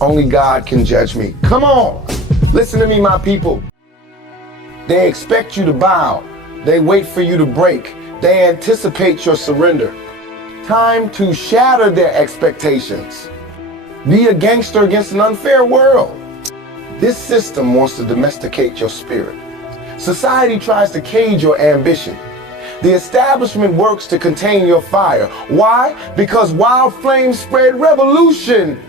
Only God can judge me. Come on. Listen to me, my people. They expect you to bow. They wait for you to break. They anticipate your surrender. Time to shatter their expectations. Be a gangster against an unfair world. This system wants to domesticate your spirit. Society tries to cage your ambition. The establishment works to contain your fire. Why? Because wild flames spread revolution.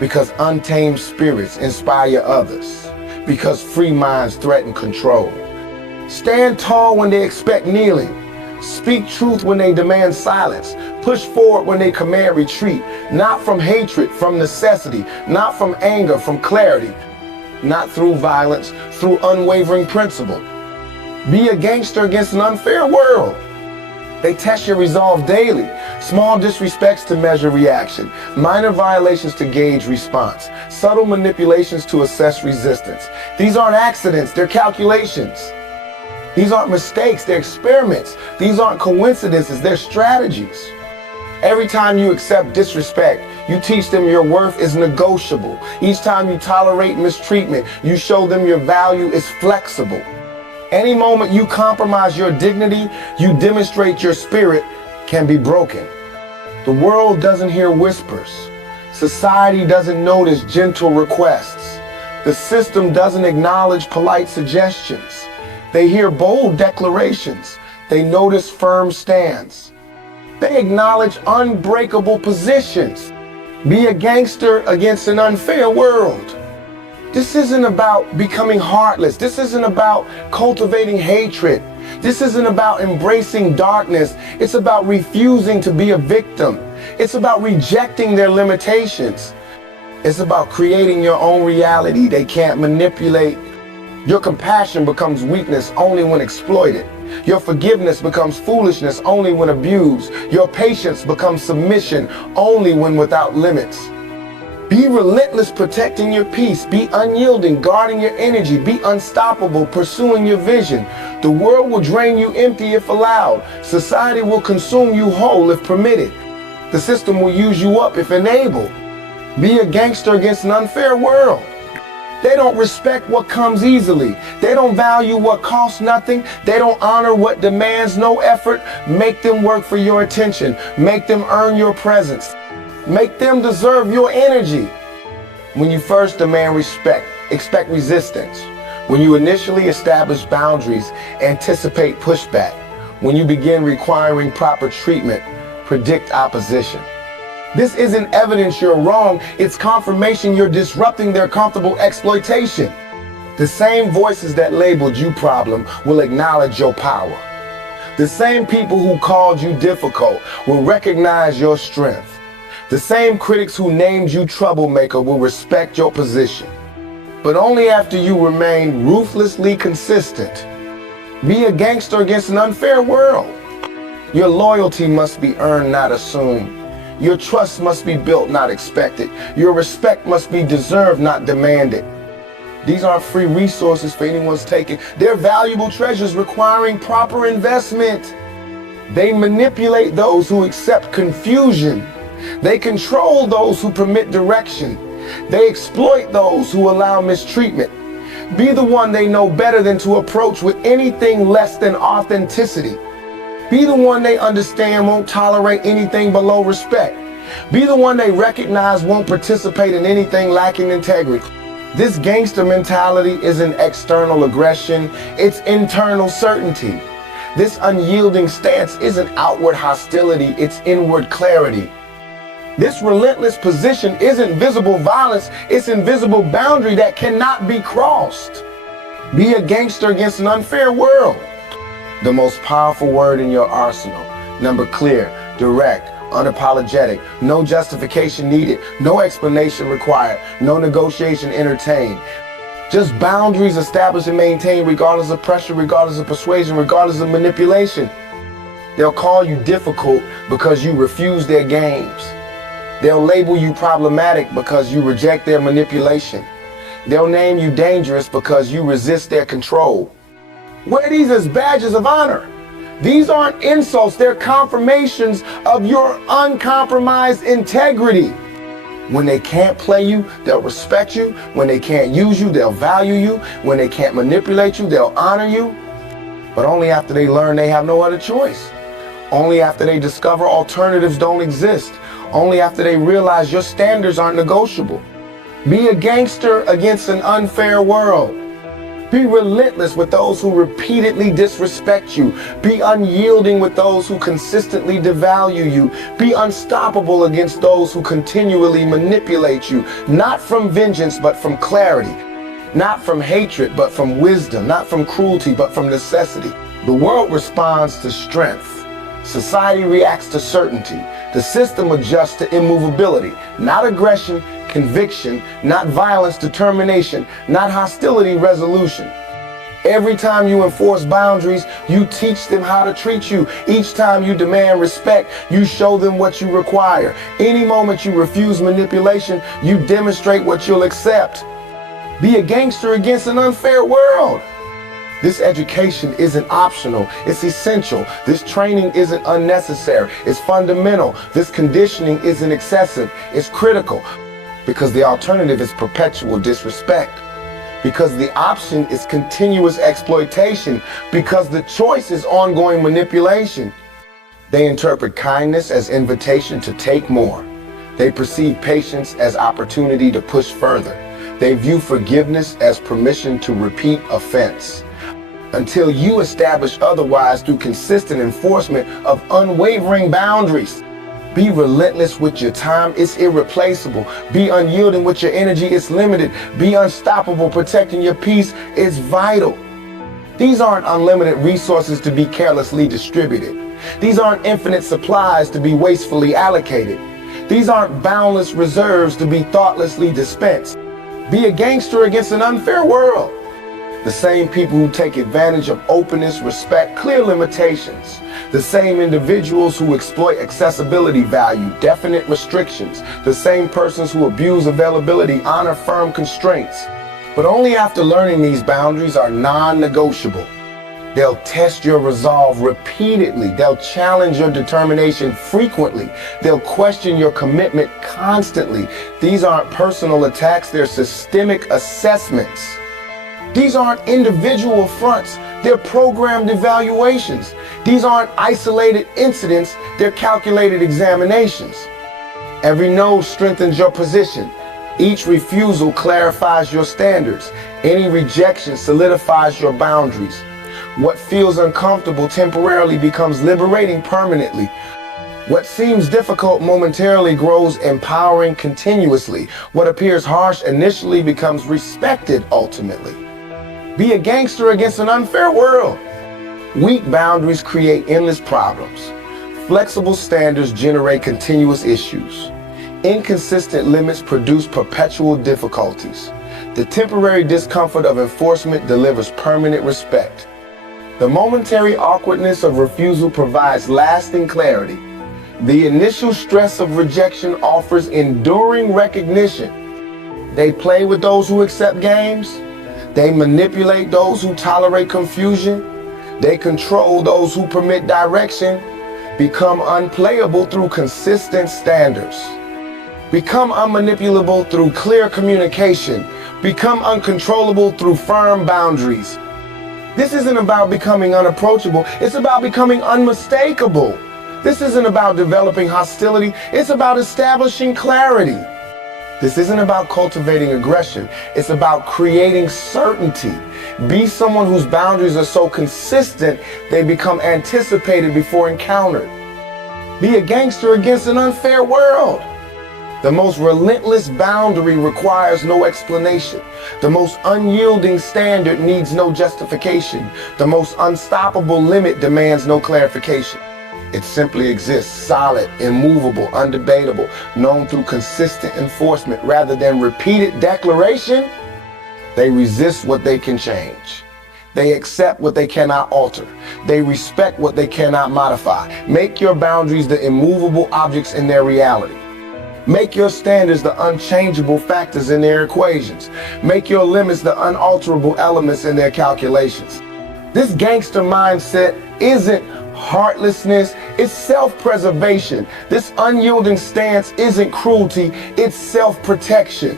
Because untamed spirits inspire others. Because free minds threaten control. Stand tall when they expect kneeling. Speak truth when they demand silence. Push forward when they command retreat. Not from hatred, from necessity. Not from anger, from clarity. Not through violence, through unwavering principle. Be a gangster against an unfair world. They test your resolve daily. Small disrespects to measure reaction. Minor violations to gauge response. Subtle manipulations to assess resistance. These aren't accidents, they're calculations. These aren't mistakes, they're experiments. These aren't coincidences, they're strategies. Every time you accept disrespect, you teach them your worth is negotiable. Each time you tolerate mistreatment, you show them your value is flexible. Any moment you compromise your dignity, you demonstrate your spirit can be broken. The world doesn't hear whispers. Society doesn't notice gentle requests. The system doesn't acknowledge polite suggestions. They hear bold declarations. They notice firm stands. They acknowledge unbreakable positions. Be a gangster against an unfair world. This isn't about becoming heartless. This isn't about cultivating hatred. This isn't about embracing darkness. It's about refusing to be a victim. It's about rejecting their limitations. It's about creating your own reality they can't manipulate. Your compassion becomes weakness only when exploited. Your forgiveness becomes foolishness only when abused. Your patience becomes submission only when without limits. Be relentless protecting your peace. Be unyielding, guarding your energy. Be unstoppable, pursuing your vision. The world will drain you empty if allowed. Society will consume you whole if permitted. The system will use you up if enabled. Be a gangster against an unfair world. They don't respect what comes easily. They don't value what costs nothing. They don't honor what demands no effort. Make them work for your attention. Make them earn your presence. Make them deserve your energy. When you first demand respect, expect resistance. When you initially establish boundaries, anticipate pushback. When you begin requiring proper treatment, predict opposition. This isn't evidence you're wrong, it's confirmation you're disrupting their comfortable exploitation. The same voices that labeled you problem will acknowledge your power. The same people who called you difficult will recognize your strength. The same critics who named you troublemaker will respect your position. But only after you remain ruthlessly consistent. Be a gangster against an unfair world. Your loyalty must be earned, not assumed. Your trust must be built, not expected. Your respect must be deserved, not demanded. These aren't free resources for anyone's taking. They're valuable treasures requiring proper investment. They manipulate those who accept confusion. They control those who permit direction. They exploit those who allow mistreatment. Be the one they know better than to approach with anything less than authenticity. Be the one they understand won't tolerate anything below respect. Be the one they recognize won't participate in anything lacking integrity. This gangster mentality isn't external aggression, it's internal certainty. This unyielding stance isn't outward hostility, it's inward clarity. This relentless position isn't visible violence, it's invisible boundary that cannot be crossed. Be a gangster against an unfair world. The most powerful word in your arsenal. Number clear, direct, unapologetic, no justification needed, no explanation required, no negotiation entertained. Just boundaries established and maintained regardless of pressure, regardless of persuasion, regardless of manipulation. They'll call you difficult because you refuse their games. They'll label you problematic because you reject their manipulation. They'll name you dangerous because you resist their control. Wear these as badges of honor. These aren't insults, they're confirmations of your uncompromised integrity. When they can't play you, they'll respect you. When they can't use you, they'll value you. When they can't manipulate you, they'll honor you. But only after they learn they have no other choice. Only after they discover alternatives don't exist. Only after they realize your standards aren't negotiable. Be a gangster against an unfair world. Be relentless with those who repeatedly disrespect you. Be unyielding with those who consistently devalue you. Be unstoppable against those who continually manipulate you, not from vengeance, but from clarity. Not from hatred, but from wisdom. Not from cruelty, but from necessity. The world responds to strength. Society reacts to certainty. The system adjusts to immovability, not aggression, conviction, not violence, determination, not hostility, resolution. Every time you enforce boundaries, you teach them how to treat you. Each time you demand respect, you show them what you require. Any moment you refuse manipulation, you demonstrate what you'll accept. Be a gangster against an unfair world. This education isn't optional, it's essential. This training isn't unnecessary, it's fundamental. This conditioning isn't excessive, it's critical. Because the alternative is perpetual disrespect. Because the option is continuous exploitation. Because the choice is ongoing manipulation. They interpret kindness as invitation to take more. They perceive patience as opportunity to push further. They view forgiveness as permission to repeat offense. Until you establish otherwise through consistent enforcement of unwavering boundaries. Be relentless with your time, it's irreplaceable. Be unyielding with your energy, it's limited. Be unstoppable, protecting your peace is vital. These aren't unlimited resources to be carelessly distributed. These aren't infinite supplies to be wastefully allocated. These aren't boundless reserves to be thoughtlessly dispensed. Be a gangster against an unfair world. The same people who take advantage of openness respect clear limitations. The same individuals who exploit accessibility value definite restrictions. The same persons who abuse availability honor firm constraints. But only after learning these boundaries are non-negotiable. They'll test your resolve repeatedly. They'll challenge your determination frequently. They'll question your commitment constantly. These aren't personal attacks, they're systemic assessments. These aren't individual fronts, they're programmed evaluations. These aren't isolated incidents, they're calculated examinations. Every no strengthens your position. Each refusal clarifies your standards. Any rejection solidifies your boundaries. What feels uncomfortable temporarily becomes liberating permanently. What seems difficult momentarily grows empowering continuously. What appears harsh initially becomes respected ultimately. Be a gangster against an unfair world. Weak boundaries create endless problems. Flexible standards generate continuous issues. Inconsistent limits produce perpetual difficulties. The temporary discomfort of enforcement delivers permanent respect. The momentary awkwardness of refusal provides lasting clarity. The initial stress of rejection offers enduring recognition. They play with those who accept games. They manipulate those who tolerate confusion. They control those who permit direction. Become unplayable through consistent standards. Become unmanipulable through clear communication. Become uncontrollable through firm boundaries. This isn't about becoming unapproachable, it's about becoming unmistakable. This isn't about developing hostility, it's about establishing clarity. This isn't about cultivating aggression, it's about creating certainty. Be someone whose boundaries are so consistent they become anticipated before encountered. Be a gangster against an unfair world. The most relentless boundary requires no explanation. The most unyielding standard needs no justification. The most unstoppable limit demands no clarification. It simply exists, solid, immovable, undebatable, known through consistent enforcement rather than repeated declaration. They resist what they can change. They accept what they cannot alter. They respect what they cannot modify. Make your boundaries the immovable objects in their reality. Make your standards the unchangeable factors in their equations. Make your limits the unalterable elements in their calculations. This gangster mindset isn't heartlessness, it's self-preservation. This unyielding stance isn't cruelty, it's self-protection.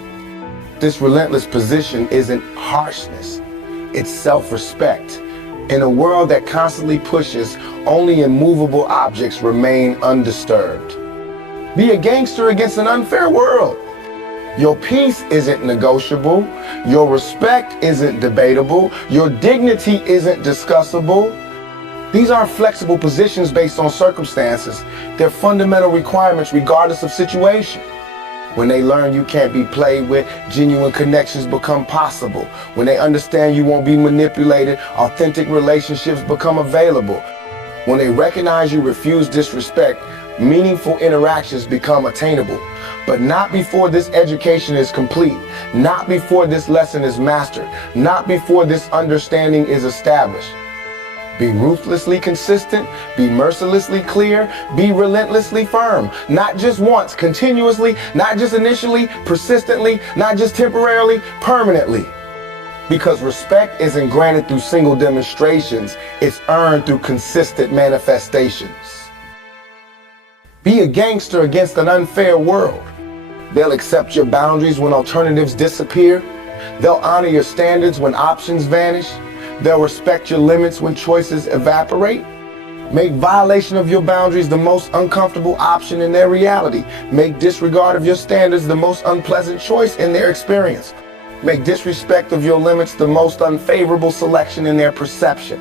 This relentless position isn't harshness, it's self-respect. In a world that constantly pushes, only immovable objects remain undisturbed. Be a gangster against an unfair world. Your peace isn't negotiable, your respect isn't debatable, your dignity isn't discussable. These aren't flexible positions based on circumstances. They're fundamental requirements regardless of situation. When they learn you can't be played with, genuine connections become possible. When they understand you won't be manipulated, authentic relationships become available. When they recognize you refuse disrespect, meaningful interactions become attainable. But not before this education is complete, not before this lesson is mastered, not before this understanding is established. Be ruthlessly consistent, be mercilessly clear, be relentlessly firm. Not just once, continuously, not just initially, persistently, not just temporarily, permanently. Because respect isn't granted through single demonstrations, it's earned through consistent manifestations. Be a gangster against an unfair world. They'll accept your boundaries when alternatives disappear. They'll honor your standards when options vanish. They'll respect your limits when choices evaporate. Make violation of your boundaries the most uncomfortable option in their reality. Make disregard of your standards the most unpleasant choice in their experience. Make disrespect of your limits the most unfavorable selection in their perception.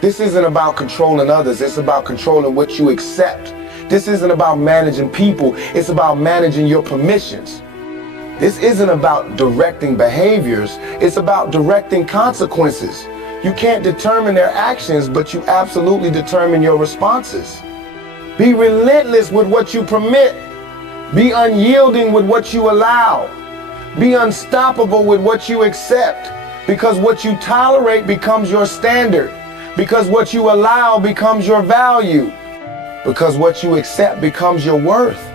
This isn't about controlling others, it's about controlling what you accept. This isn't about managing people, it's about managing your permissions. This isn't about directing behaviors, it's about directing consequences. You can't determine their actions, but you absolutely determine your responses. Be relentless with what you permit. Be unyielding with what you allow. Be unstoppable with what you accept, because what you tolerate becomes your standard, because what you allow becomes your value, because what you accept becomes your worth.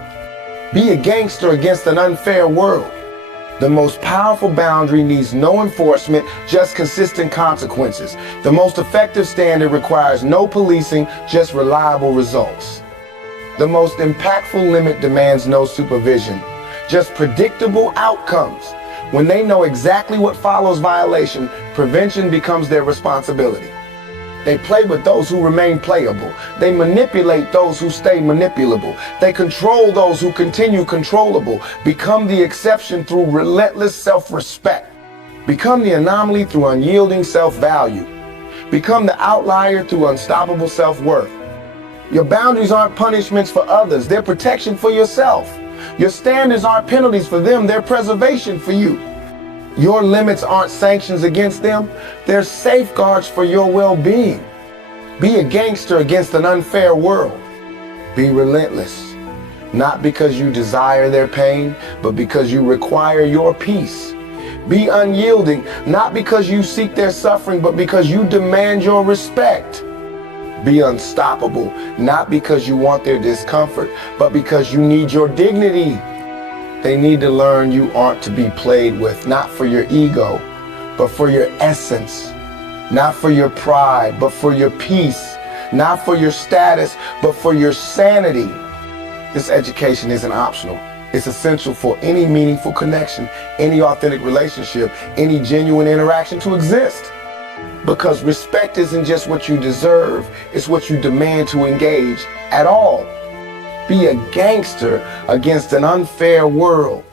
Be a gangster against an unfair world. The most powerful boundary needs no enforcement, just consistent consequences. The most effective standard requires no policing, just reliable results. The most impactful limit demands no supervision, just predictable outcomes. When they know exactly what follows violation, prevention becomes their responsibility. They play with those who remain playable. They manipulate those who stay manipulable. They control those who continue controllable. Become the exception through relentless self-respect. Become the anomaly through unyielding self-value. Become the outlier through unstoppable self-worth. Your boundaries aren't punishments for others, they're protection for yourself. Your standards aren't penalties for them, they're preservation for you. Your limits aren't sanctions against them, they're safeguards for your well-being. Be a gangster against an unfair world. Be relentless, not because you desire their pain, but because you require your peace. Be unyielding, not because you seek their suffering, but because you demand your respect. Be unstoppable, not because you want their discomfort, but because you need your dignity. They need to learn you aren't to be played with, not for your ego, but for your essence. Not for your pride, but for your peace. Not for your status, but for your sanity. This education isn't optional. It's essential for any meaningful connection, any authentic relationship, any genuine interaction to exist. Because respect isn't just what you deserve, it's what you demand to engage at all. Be a gangster against an unfair world.